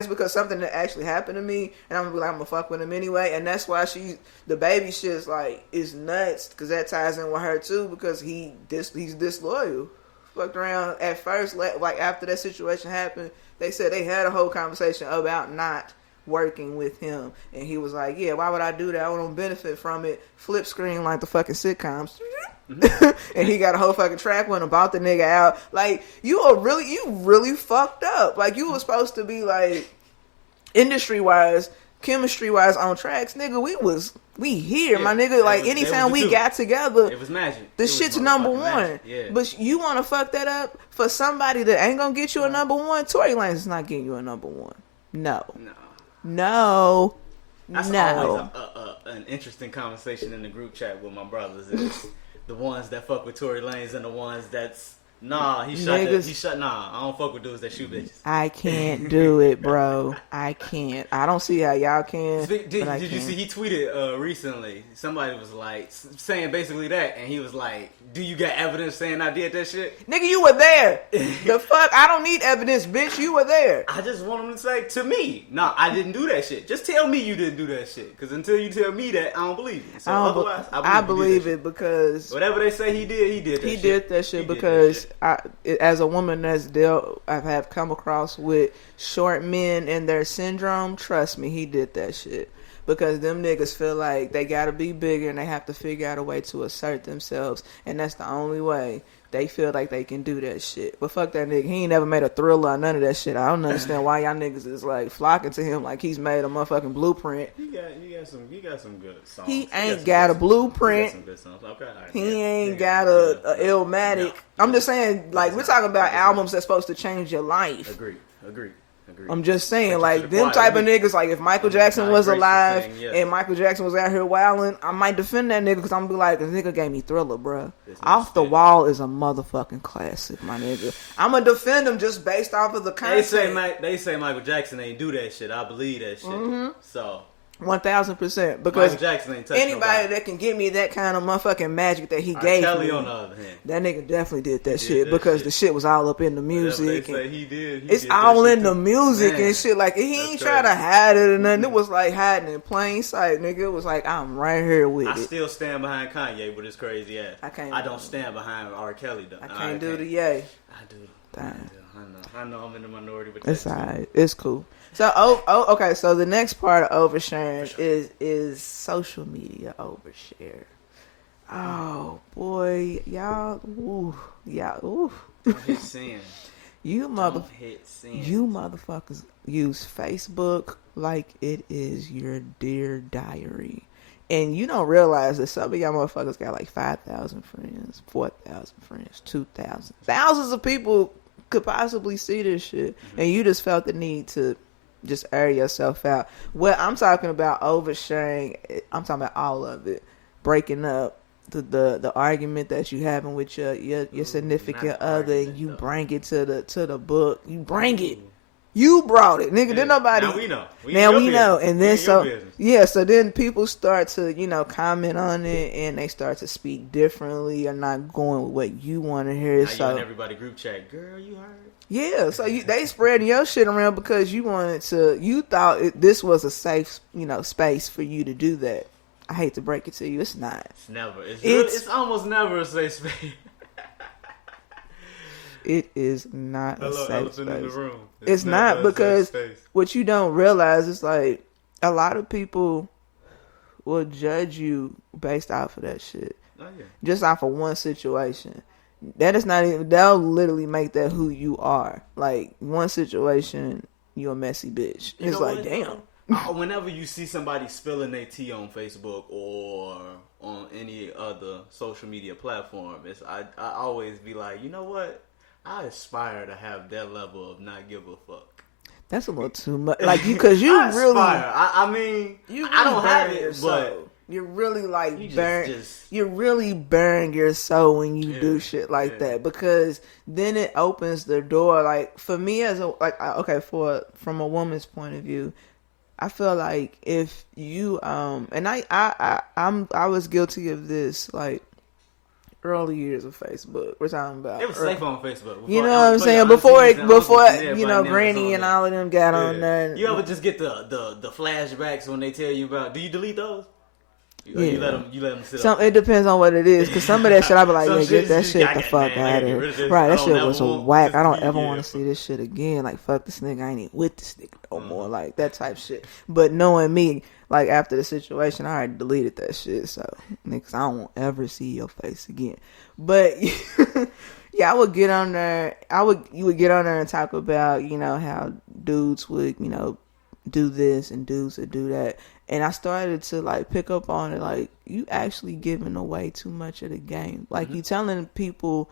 it's because something that actually happened to me, and I'm gonna be like, I'm gonna fuck with him anyway, and that's why the baby shit's like is nuts, because that ties in with her too, because he's disloyal. Fucked around at first, like after that situation happened, they said they had a whole conversation about not working with him, and he was like, yeah, why would I do that? I don't benefit from it. Flip screen like the fucking sitcoms. And he got a whole fucking track one about the nigga out. Like, you really fucked up. Like, you was supposed to be like, industry wise, chemistry wise on tracks, nigga. We here, my nigga. Like, anytime we got together, it was magic. The shit's number one. Yeah. But you want to fuck that up for somebody that ain't gonna get you a number one? Tory Lanez is not getting you a number one. No. That's always an interesting conversation in the group chat with my brothers. Is the ones that fuck with Tory Lanez and the ones that's I don't fuck with dudes that shoot bitches. I can't do it, bro. I can't. I don't see how y'all can. Did you see he tweeted recently? Somebody was like saying basically that, and he was like, "Do you got evidence saying I did that shit?" Nigga, you were there. The fuck? I don't need evidence, bitch. You were there. I just want him to say to me, "No, I didn't do that shit." Just tell me you didn't do that shit, because until you tell me that, I don't believe you. So otherwise, I believe it because whatever they say he did that shit. He did that shit because as a woman I have come across with short men and their syndrome, trust me, he did that shit. Because them niggas feel like they gotta be bigger and they have to figure out a way to assert themselves. And that's the only way they feel like they can do that shit. But fuck that nigga. He ain't never made a thriller or none of that shit. I don't understand why y'all niggas is like flocking to him like he's made a motherfucking blueprint. You got some good songs. He ain't got a blueprint. Some good songs. Okay, right. He ain't got a Illmatic. No. I'm just saying, like, we're talking about albums that's supposed to change your life. Agreed. I'm just saying, like, them type of niggas, like, if Michael Jackson was alive and Michael Jackson was out here wilding, I might defend that nigga because I'm gonna be like, this nigga gave me Thriller, bro. Off the Wall is a motherfucking classic, my nigga. I'm gonna defend him just based off of the concept. They say Michael Jackson ain't do that shit. I believe that shit. Mm-hmm. So 1000%, because Michael Jackson ain't touching anybody that can give me that kind of motherfucking magic that he gave Kelly me, on the other hand, that nigga definitely did that shit because the shit was all up in the music. They say he did. It's all in the music and shit. Like, he ain't try to hide it or nothing. It was like hiding in plain sight, nigga. It was like, I'm right here with it. I still stand behind Kanye with his crazy ass. I don't stand behind R. Kelly though. I can't do the yay. I do. Damn. I know I'm in the minority, but it's alright. It's cool. So, okay. So the next part of oversharing is social media overshare. Oh boy, y'all, ooh. Don't hit send. You motherfuckers use Facebook like it is your dear diary. And you don't realize that some of y'all motherfuckers got like 5,000 friends, 4,000 friends, 2,000. Thousands of people could possibly see this shit. Mm-hmm. And you just felt the need to just air yourself out. Well, I'm talking about oversharing. I'm talking about all of it. Breaking up the argument that you having with your significant other, and you bring it to the book. You bring it. You brought it, nigga. Then nobody. Now we know. We know. And then so then people start to comment on it, and they start to speak differently or not going with what you want to hear. Now you in everybody group chat, girl, you heard. Yeah, so they spreading your shit around because you thought this was a safe space for you to do that. I hate to break it to you, it's not. It's never. It's almost never a safe space. It is not a safe space. In the room. It's not, because what you don't realize is like a lot of people will judge you based off of that shit. Oh, yeah. Just off of one situation. That is not even. That'll literally make that who you are. Like, one situation, you a messy bitch. It's like, damn. Whenever you see somebody spilling their tea on Facebook or on any other social media platform, I always be like, you know what? I aspire to have that level of not give a fuck. That's a little too much. Like, because you really. I mean, I don't have it, but. You're really like you really burn your soul when you do shit like that, because then it opens the door. Like, for me from a woman's point of view, I feel like if you and I was guilty of this. Like, early years of Facebook. We're talking about. It was safe on Facebook. You know what I'm saying? Before you know, Granny and all of them got on there. You ever just get the flashbacks when they tell you about? Do you delete those? Yeah. You let them sit up. It depends on what it is. Because some of that shit, I be like, yeah, get that shit the fuck out of here. Right, that shit was a whack. I don't ever want to see this shit again. Like, fuck this nigga. I ain't even with this nigga no more. Like, that type shit. But knowing me, like, after the situation, I already deleted that shit. So, niggas, I don't want ever see your face again. But, yeah, I would get on there. You would get on there and talk about, you know, how dudes would, you know, do this and dudes would do that. And I started to, like, pick up on it, like, you actually giving away too much of the game. Like, you telling people,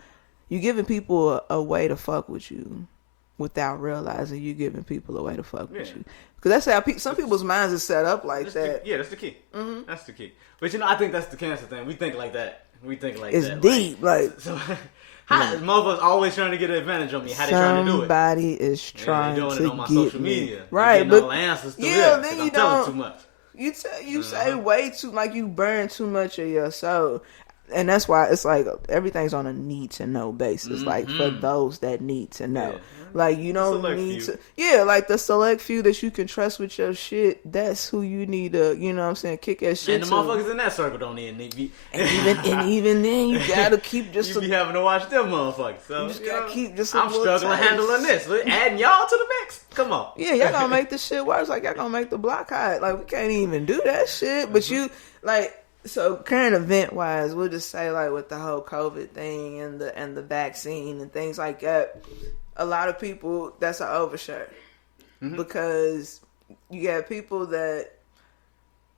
you giving people a way to fuck with you without realizing you giving people a way to fuck with you. Because that's how some people's minds are set up like that. That's the key. Mm-hmm. That's the key. But, you know, I think that's the cancer thing. We think like that. It's deep. Like so, motherfuckers always trying to get an advantage on me. How they trying to do it? Somebody is trying to doing it on my social media. Right. But all the answers to then you don't. Too much. You say way too, like you burn too much of your soul. And that's why it's like everything's on a need to know basis. Like for those that need to know. Yeah. Like you don't need to. Yeah, like the select few that you can trust with your shit. That's who you need to. You know what I'm saying? Kick that shit. And the motherfuckers in that circle don't even need me. And even then, you gotta keep just. You be having to watch them motherfuckers. So you just gotta keep just. I'm struggling handling this. Adding y'all to the mix. Come on. Yeah, y'all gonna make this shit worse. Like y'all gonna make the block hot. Like we can't even do that shit. But you like. So current event wise, we'll just say like with the whole COVID thing and the vaccine and things like that, a lot of people that's an overshare because you got people that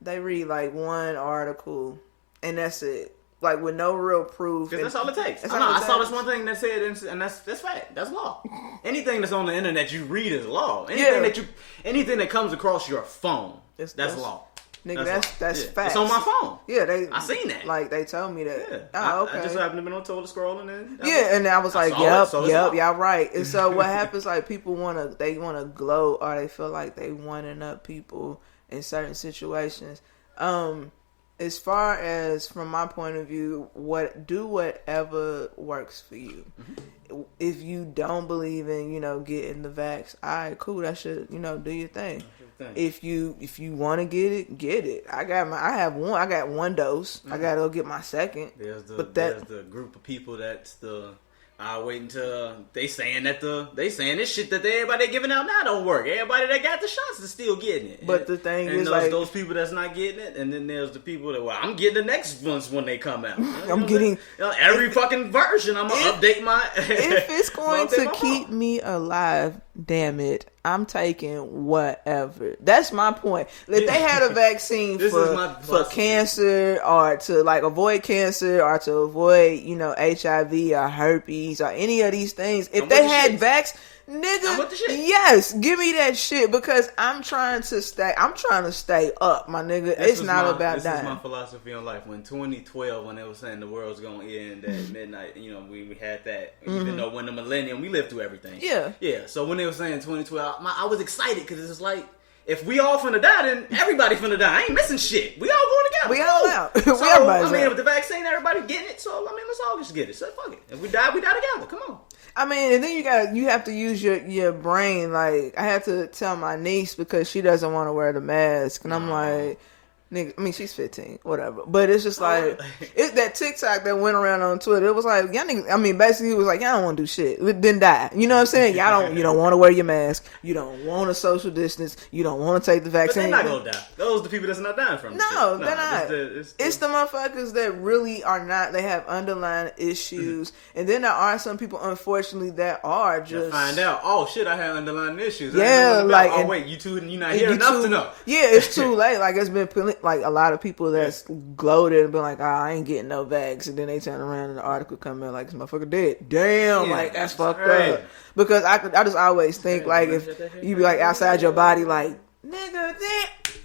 they read like one article and that's it, like with no real proof. Because that's all it takes. I saw this one thing that said, and that's fact. That's law. Anything that's on the internet you read is law. Anything that comes across your phone, that's law. Nigga, that's facts. It's on my phone. Yeah, I seen that. Like they told me that. Yeah. Okay. I just happened to be on Twitter scrolling and and I was like, yep, y'all right. And so what happens? Like people wanna gloat or they feel like they wanting up people in certain situations. As far as from my point of view, whatever works for you. Mm-hmm. If you don't believe in getting the vax, alright, cool. That should do your thing. If you want to get it. I got one dose. I gotta go get my second. There's the group of people that's wait until they saying this shit that everybody giving out now don't work. Everybody that got the shots is still getting it. But the thing is, there's those people that's not getting it, and then there's the people that I'm getting the next ones when they come out. I'm getting every fucking version. I'm gonna update my. If it's going to keep me alive, damn it, I'm taking whatever. That's my point. If they had a vaccine for cancer or to like avoid cancer or to avoid HIV or herpes or any of these things, if they had vax, nigga, yes, give me that shit because I'm trying to stay up, my nigga. It's not about dying. This is my philosophy on life. When 2012, when they were saying the world's gonna end at midnight, we had that. Even though when the millennium, we lived through everything. Yeah. So when they were saying 2012, I was excited because it's like, if we all finna die, then everybody finna die. I ain't missing shit. We all going together. We all out. With the vaccine, everybody getting it. So let's all just get it. So fuck it. If we die, we die together. Come on. I mean, and then you have to use your brain. Like, I had to tell my niece because she doesn't want to wear the mask, and I'm like, nigga, I mean, she's 15, whatever. But it's just like, it's that TikTok that went around on Twitter. It was like, y'all niggas, I mean, basically, it was like, y'all don't want to do shit. Then die. You know what I'm saying? You don't want to wear your mask. You don't want to social distance. You don't want to take the vaccine. But they're not going to die. Those are the people that's not dying from No, they're not. It's the motherfuckers that really are not. They have underlying issues. And then there are some people, unfortunately, that are just... You find out, oh, shit, I have underlying issues. Yeah, like... Oh, wait, you're not here enough to know. Yeah, it's too late. Like, it's been... Like a lot of people that's gloated and been like, I ain't getting no vax, and then they turn around and the article come in like, this motherfucker dead. Damn, like that's fucked up. Because I just always think like if you be like outside your body, like nigga,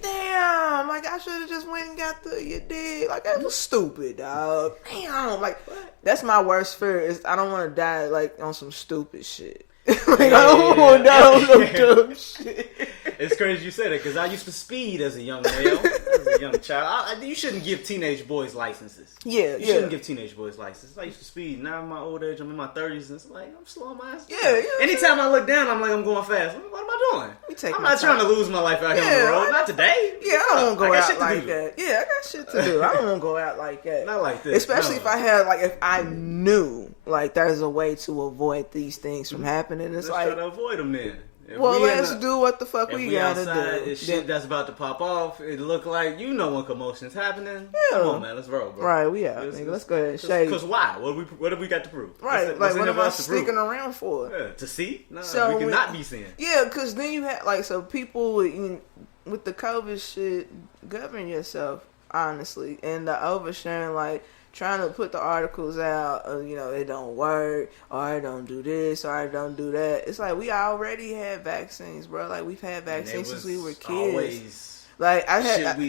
damn, like I should have just went and got you dead. Like that was stupid, dog. Damn, like that's my worst fear is I don't want to die like on some stupid shit. Like, I don't want no dumb shit. It's crazy you say that because I used to speed as a young male, as a young child. You shouldn't give teenage boys licenses. Yeah, you shouldn't give teenage boys licenses. I used to speed. Now in my old age, I'm in my 30s, and it's like I'm slowing my ass down. Yeah. Anytime I look down, I'm like I'm going fast. What am I doing? I'm not trying to lose my life out here on the road. Not today. Yeah, I don't want to go out like that. Yeah, I got shit to do. I don't want to go out like that. Not like this. Especially if I had if I knew there's a way to avoid these things from happening. It's let's try to avoid them then. Let's do what the fuck we gotta do. It's shit that's about to pop off. It look like when commotion's happening. Yeah. Come on, man, let's roll, bro. Right, we out. Let's go ahead and shake. Because why? What have we got to prove? Right, what am I sticking around for? Yeah, to see? No, we can not be seeing. Yeah, because then you had so people with the COVID shit, govern yourself honestly, and the oversharing trying to put the articles out, it don't work, or I don't do this, or I don't do that. It's we already had vaccines, bro. We've had vaccines since we were kids. Always.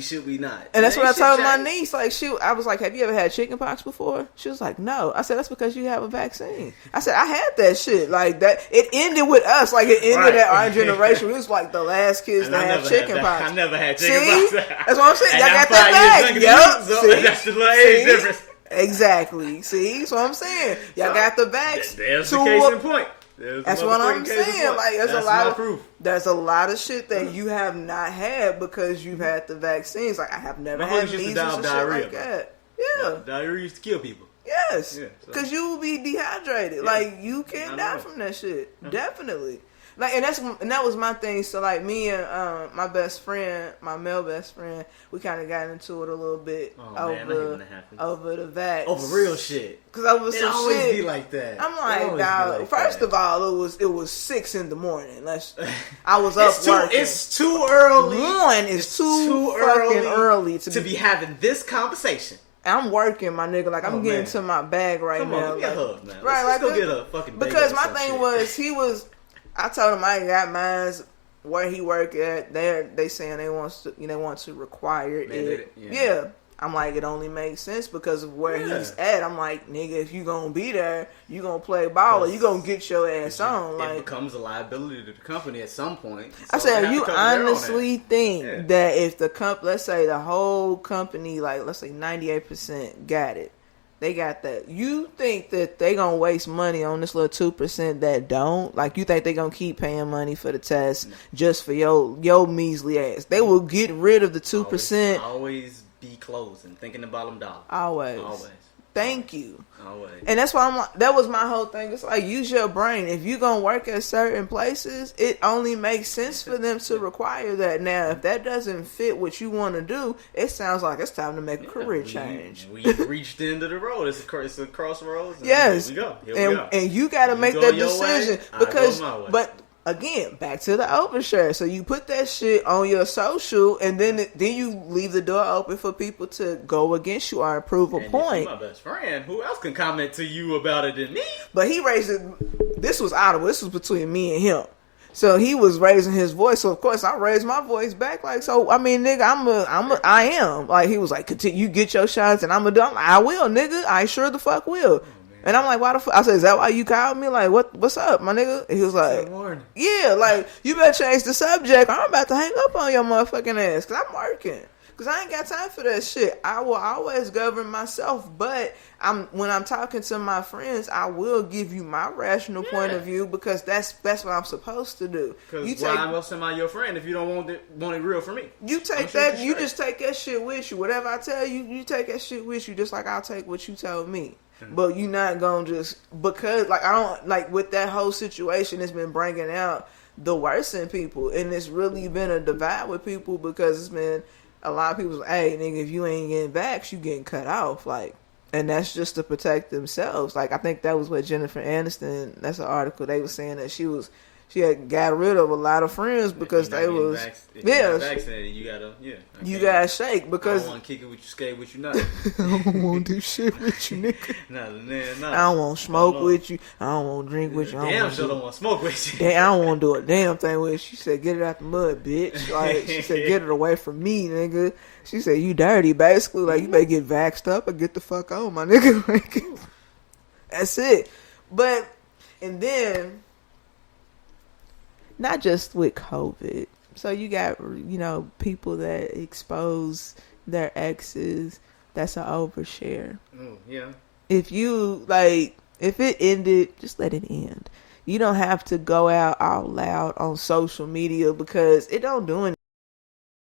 Should we not? And that's what I told my niece. I was like, have you ever had chickenpox before? She was like, no. I said, that's because you have a vaccine. I said, I had that shit. That. It ended with us. It ended at our generation. We was the last kids to have chickenpox. I never had chickenpox. See? That's what I'm saying. Y'all got that back. Yep. So that's the little age difference. Exactly. See? That's what I'm saying. Y'all got the vax. There's the case in point. That's what I'm saying. There's a lot of shit that you have not had because you've had the vaccines. I have never had measles and shit like that. Yeah. Diarrhea used to kill people. Yes. Because you will be dehydrated. You can't die from that shit. Definitely. And that was my thing. So me and my best friend, my male best friend, we kind of got into it a little bit over the vax. Over real shit. Because I was it always be like that. I'm like, dog. First of all, it was 6 a.m. I was up working. It's too early. It's too fucking early to be having this conversation. I'm working, my nigga. I'm getting to my bag right now. Come on, give me a hug, man. Right, let's go get a fucking bag. Because my thing was, I told him I got mine where he work at. They saying they want to require it. Yeah. I'm like, it only makes sense because of where he's at. I'm like, nigga, if you gonna be there, you gonna play ball or you gonna get your ass on. It becomes a liability to the company at some point. So I said, you honestly think that if the let's say the whole company, let's say 98% got it, they got that. You think that they gonna waste money on this little 2% that don't? You think they gonna keep paying money for the test just for your measly ass? They will get rid of the 2%. Always be closing, thinking about them dollars. Always. Thank you. Always. And that's why I'm like, that was my whole thing. It's use your brain. If you gonna work at certain places, it only makes sense for them to require that. Now, if that doesn't fit what you want to do, it sounds like it's time to make a career change. We reached the end of the road. It's a crossroads. Yes. Here we go. And you got to make that decision because, but again, back to the overshare. So you put that shit on your social, and then you leave the door open for people to go against you or prove a point. My best friend, who else can comment to you about it than me? But he raised it. This was audible. This was between me and him. So he was raising his voice. So of course I raised my voice back. Nigga, I am. He was like, continue, you get your shots, and I'm like, I will, nigga. I sure the fuck will. And I'm like, why the fuck? I said, is that why you called me? What's up, my nigga? And he was like, yeah, you better change the subject. I'm about to hang up on your motherfucking ass because I'm working. Because I ain't got time for that shit. I will always govern myself, but when I'm talking to my friends, I will give you my rational point of view because that's what I'm supposed to do. Because why am I semi your friend if you don't want it real for me? You take that. You just take that shit with you. Whatever I tell you, you take that shit with you. Just like I'll take what you told me. But you're not gonna just because I don't with that whole situation. It's been bringing out the worst in people, and it's really been a divide with people because it's been a lot of people. Hey, nigga, if you ain't getting vax, you getting cut off. And that's just to protect themselves. I think that was what Jennifer Aniston. That's an article they were saying that she had got rid of a lot of friends because they was vaccinated. You gotta shake because I don't want to kick it with you, skate with you, not. I don't want to do shit with you, nigga. Nah. I don't want to smoke with you. I don't want to drink with you. Damn, sure don't want to smoke with you. I don't want to do a damn thing with you. She said, "Get it out the mud, bitch." She said, "Get it away from me, nigga." She said, "You dirty." Basically, you better get vaxxed up or get the fuck on, my nigga. That's it. And then not just with COVID. So you got, people that expose their exes. That's an overshare. Oh, yeah. If it ended, just let it end. You don't have to go out loud on social media because it don't do anything.